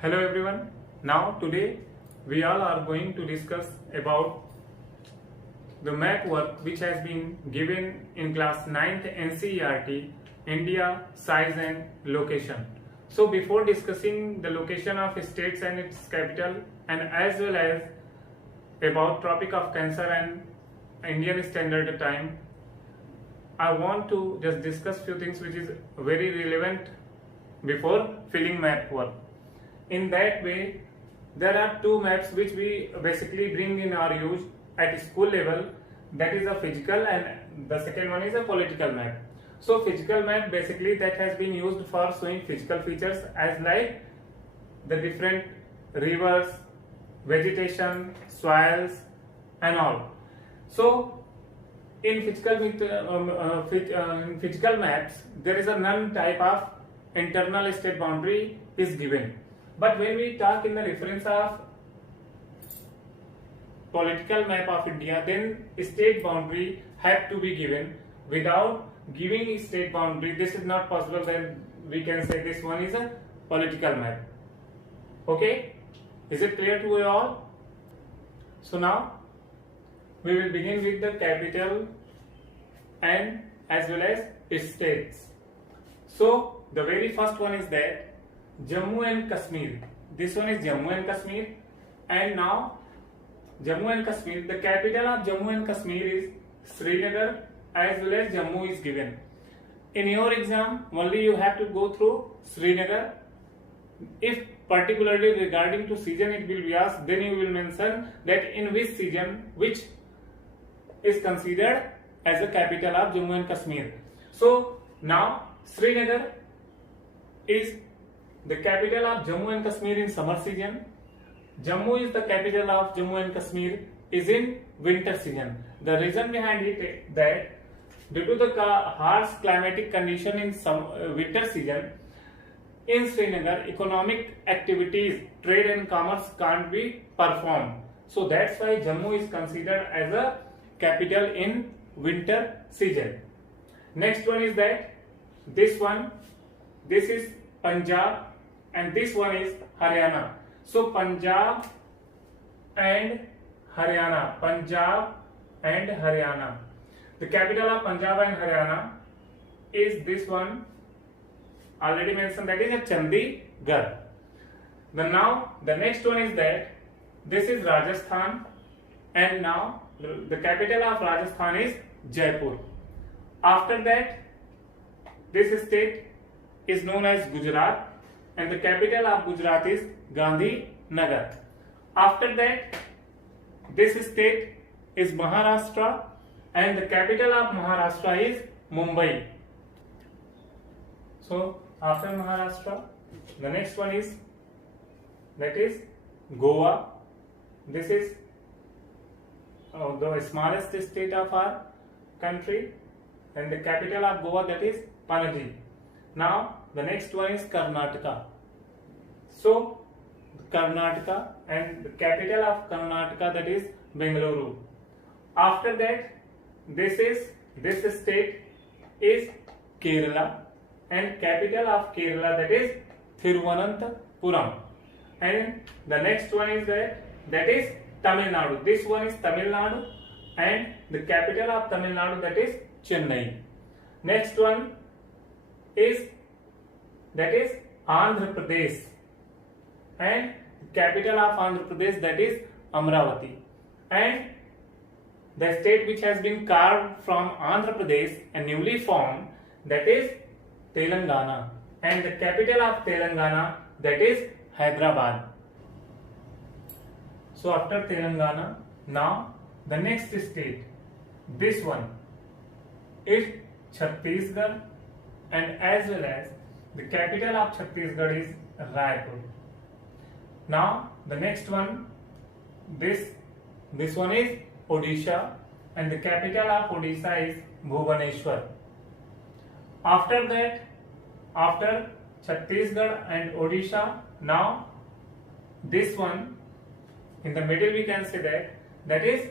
Hello everyone. Now today we all are going to discuss about the map work which has been given in class 9th NCERT, India, size and location. So before discussing the location of states and its capital and as well as about Tropic of Cancer and Indian Standard Time, I want to just discuss few things which is very relevant before filling map work. In that way, there are two maps which we basically bring in our use at school level, that is a physical and the second one is a political map. So physical map basically that has been used for showing physical features as like the different rivers, vegetation, soils and all. So in physical maps there is a none type of internal state boundary is given. But when we talk in the reference of political map of India, then state boundary have to be given. Without giving state boundary, this is not possible. Then we can say this one is a political map. Okay, is it clear to you all? So now we will begin with the capital and as well as its states. So the very first one is that Jammu and Kashmir. This one is Jammu and Kashmir, and now Jammu and Kashmir, the capital of Jammu and Kashmir is Srinagar as well as Jammu is given. In your exam, only you have to go through Srinagar. If particularly regarding to season it will be asked, then you will mention that in which season which is considered as the capital of Jammu and Kashmir. So now Srinagar is the capital of Jammu and Kashmir in summer season. Jammu is the capital of Jammu and Kashmir is in winter season. The reason behind it that due to the harsh climatic condition in winter season, in Srinagar economic activities, trade and commerce can't be performed. So that's why Jammu is considered as a capital in winter season. Next one is that this is Punjab and this one is Haryana. So Punjab and Haryana. The capital of Punjab and Haryana is this one. Already mentioned, that is a Chandigarh. Now the next one is that this is Rajasthan, and now the capital of Rajasthan is Jaipur. After that, this state is known as Gujarat and the capital of Gujarat is Gandhinagar. After that, this state is Maharashtra and the capital of Maharashtra is Mumbai. So after Maharashtra, the next one is that is Goa. This is the smallest state of our country and the capital of Goa, that is Panaji. Now the next one is Karnataka. So Karnataka and the capital of Karnataka, that is Bengaluru. After that, this state is Kerala and capital of Kerala, that is Thiruvananthapuram. And the next one is that is Tamil Nadu. This one is Tamil Nadu and the capital of Tamil Nadu, that is Chennai. Next one is that is Andhra Pradesh and capital of Andhra Pradesh, that is Amravati. And the state which has been carved from Andhra Pradesh and newly formed, that is Telangana, and the capital of Telangana, that is Hyderabad. So after Telangana, now the next state, this one is Chhattisgarh, and as well as the capital of Chhattisgarh is Raipur. Now the next one, this one is Odisha and the capital of Odisha is Bhubaneswar. After that, after Chhattisgarh and Odisha, now this one in the middle we can say that is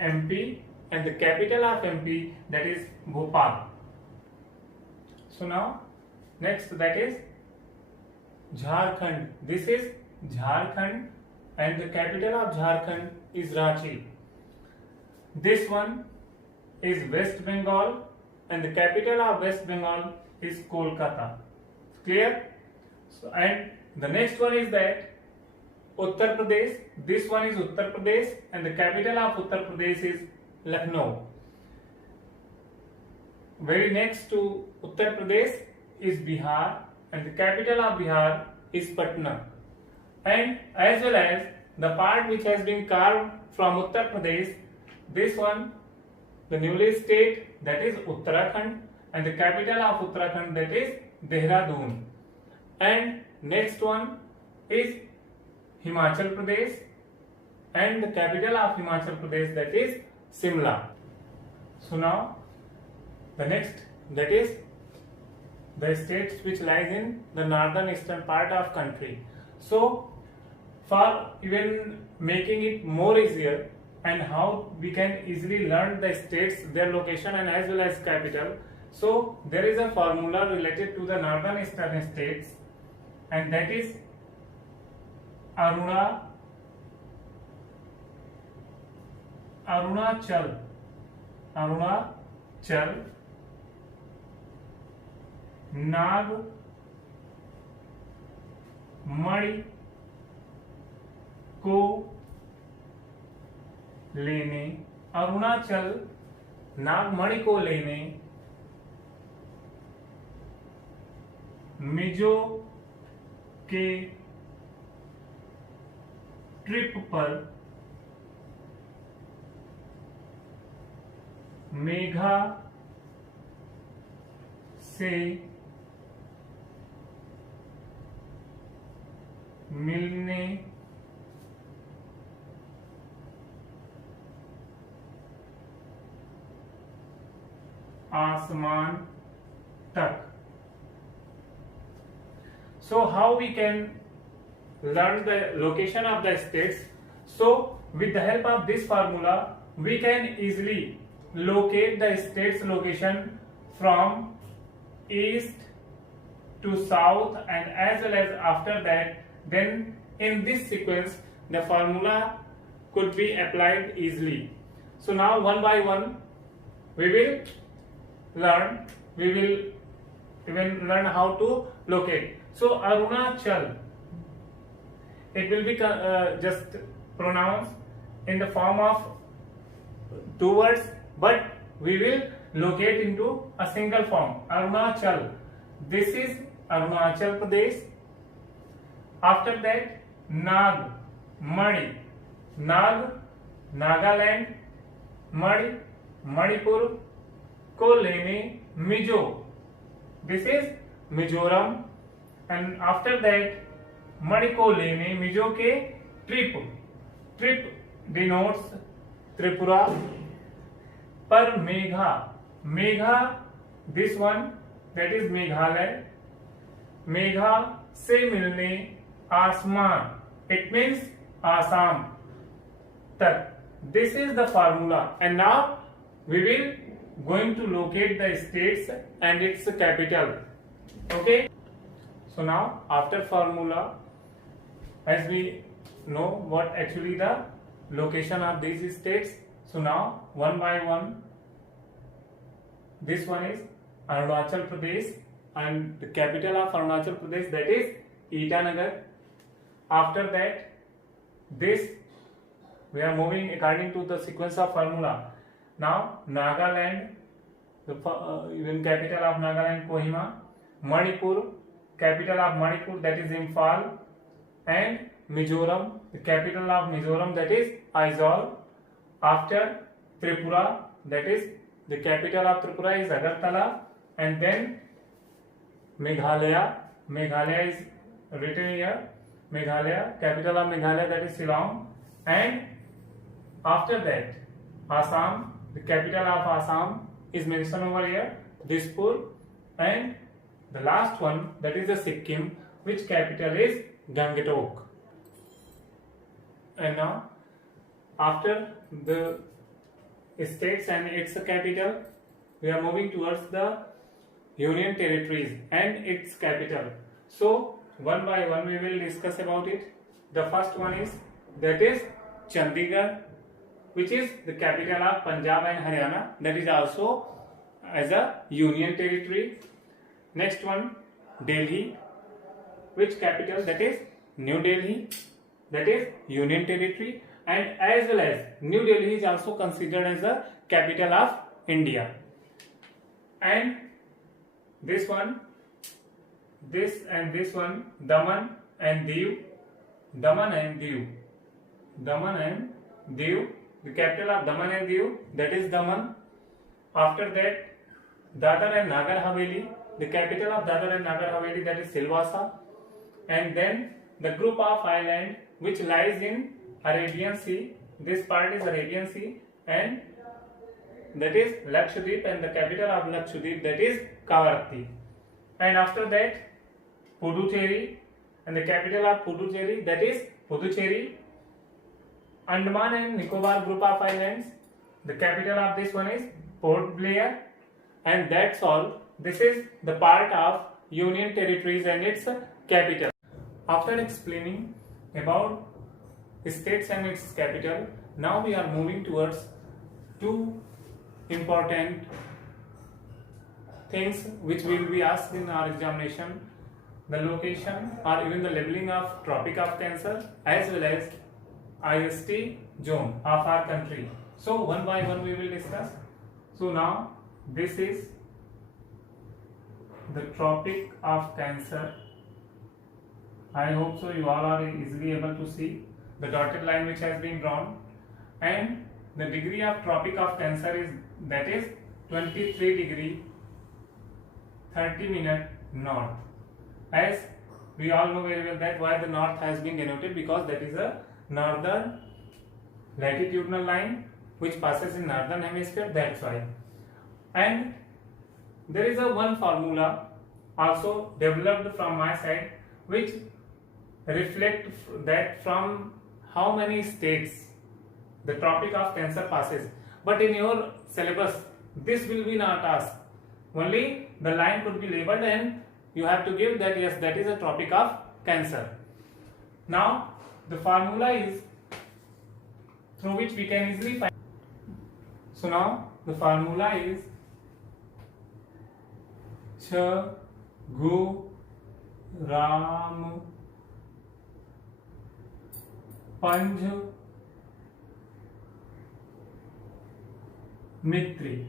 MP and the capital of MP, that is Bhopal. So now next, that is Jharkhand. This is Jharkhand, and the capital of Jharkhand is Ranchi. This one is West Bengal, and the capital of West Bengal is Kolkata. Clear? So, and the next one is that Uttar Pradesh. This one is Uttar Pradesh, and the capital of Uttar Pradesh is Lucknow. Very next to Uttar Pradesh is Bihar, and the capital of Bihar is Patna. And as well as the part which has been carved from Uttar Pradesh, this one, the newly state, that is Uttarakhand, and the capital of Uttarakhand, that is Dehradun. And next one is Himachal Pradesh, and the capital of Himachal Pradesh, that is Simla. So now the next, that is the states which lies in the northern eastern part of country. So for even making it more easier and how we can easily learn the states, their location and as well as capital, so there is a formula related to the northern eastern states, and that is Arunachal, Nag, मणि को लेने, अरुणाचल नागमणि को लेने मिजो के trip पर मेघा से मिलने आसमान तक. So how we can learn the location of the states? So with the help of this formula, we can easily locate the state's location from east to south, and as well as after that, then in this sequence the formula could be applied easily. So now one by one we will learn how to locate. So Arunachal, it will be just pronounced in the form of two words, but we will locate into a single form, Arunachal. This is Arunachal Pradesh. After that, Nag, Mani, Nag, Nagaland, Mani, Manipur को लेने Mizo, this is Mizoram, and after that मणि को लेने मिजो के trip denotes Tripura पर Megha this one, that is Meghalaya, Megha से मिलने आसमान, it means Assam तक. This is the formula, and now we will going to locate the states and its capital. Okay, so now after formula, as we know what actually the location of these states, so now one by one, this one is Arunachal Pradesh, and the capital of Arunachal Pradesh, that is Itanagar. After that, this we are moving according to the sequence of formula. Now Nagaland, the even capital of Nagaland Kohima, Manipur, capital of Manipur, that is Imphal, and Mizoram, the capital of Mizoram, that is Aizawl. After Tripura, that is the capital of Tripura is Agartala, and then Meghalaya is written here, Meghalaya, capital of Meghalaya, that is Shillong, and after that Assam, the capital of Assam is mentioned over here, Dispur, and the last one, that is the Sikkim, which capital is Gangtok. And now after the states and its capital, we are moving towards the union territories and its capital. So one by one we will discuss about it. The first one is that is Chandigarh, which is the capital of Punjab and Haryana. That is also as a union territory. Next one, Delhi, which capital? That is New Delhi, that is union territory, and as well as New Delhi is also considered as the capital of India. And this one, this and this one, Daman and Diu, Daman and Diu, Daman and Diu, the capital of Daman and Diu, that is Daman. After that, Dadar and Nagar Haveli, the capital of Dadar and Nagar Haveli, that is Silvassa. And then the group of islands which lies in Arabian Sea, this part is Arabian Sea, and that is Lakshadweep, and the capital of Lakshadweep, that is Kavaratti. And after that, Puducherry, and the capital of Puducherry, that is Puducherry. Andaman and Nicobar group of islands, the capital of this one is Port Blair. And that's all. This is the part of Union Territories and its capital. After explaining about states and its capital, now we are moving towards two important things which will be asked in our examination: the location or even the labeling of Tropic of Cancer, as well as IST zone of our country. So one by one we will discuss. So now this is the Tropic of Cancer. I hope so you all are easily able to see the dotted line which has been drawn, and the degree of Tropic of Cancer is, that is 23 degree 30 minute north. As we all know very well that why the north has been denoted, because that is a northern latitudinal line which passes in northern hemisphere, that's why. And there is a one formula also developed from my side which reflect that from how many states the Tropic of Cancer passes. But in your syllabus this will be not asked, only the line could be labeled and you have to give that yes, that is a Tropic of Cancer. Now the formula is through which we can easily find. So now the formula is Ch Gu Ram Panj Mitri.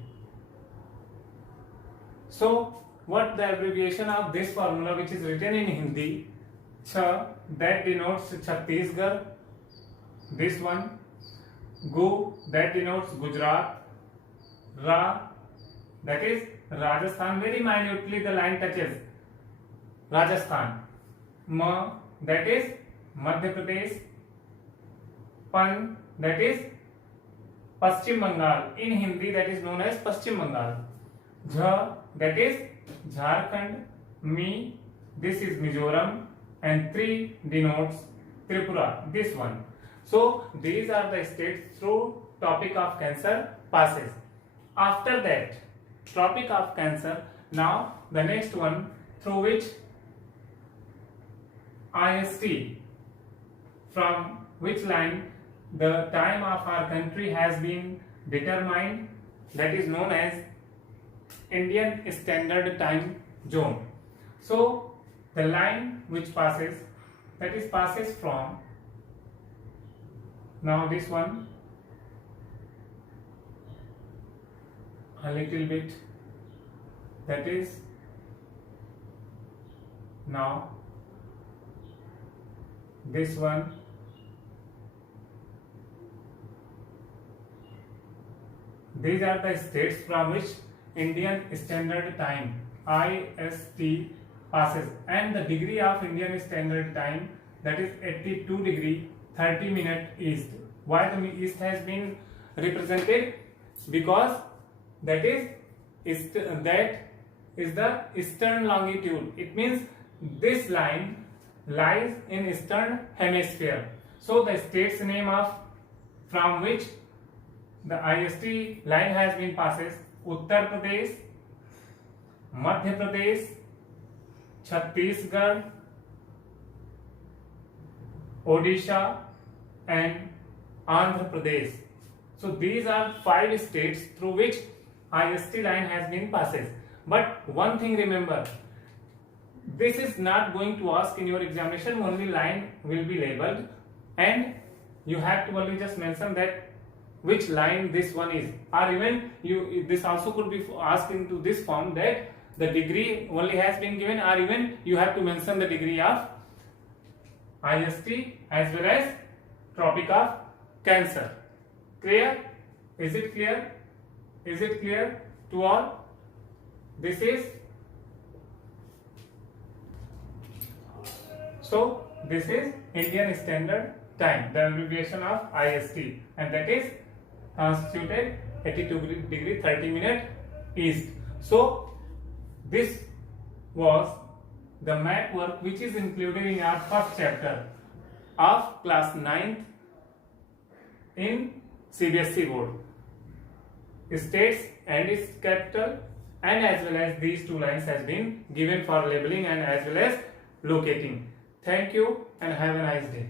So what the abbreviation of this formula, which is written in Hindi? Cha, that denotes Chhattisgarh, this one. Gu, that denotes Gujarat. Ra, that is Rajasthan, very minutely the line touches Rajasthan. Ma, that is Madhya Pradesh. Pan, that is Paschim Bengal, in Hindi that is known as Paschim Bengal. Jha, that is Jharkhand. Mi, this is Mizoram, and Tri denotes Tripura, this one. So these are the states through Tropic of Cancer passes. After that, Tropic of Cancer, now the next one through which IST, from which line the time of our country has been determined, that is known as Indian Standard Time Zone. So the line which passes, that is passes from, now this one a little bit, that is now this one, these are the states from which Indian Standard Time IST passes, and the degree of Indian Standard Time, that is 82 degree 30 minute east. Why the east has been represented? Because that is the eastern longitude. It means this line lies in eastern hemisphere. So the state's name of from which the IST line has been passes: Uttar Pradesh, Madhya Pradesh, Chhattisgarh, Odisha, and Andhra Pradesh. So these are 5 states through which IST line has been passes. But one thing remember, this is not going to ask in your examination, only line will be labeled and you have to only just mention that which line this one is, or even this also could be asked into this form that the degree only has been given, or even you have to mention the degree of IST as well as Tropic of Cancer. Clear? Is it clear? Is it clear to all? This is Indian Standard Time, the abbreviation of IST, and that is constituted 82 degree 30 minute east. So this was the math work which is included in our first chapter of class 9th in CBSE board. States and its capital, and as well as these 2 lines has been given for labeling and as well as locating. Thank you and have a nice day.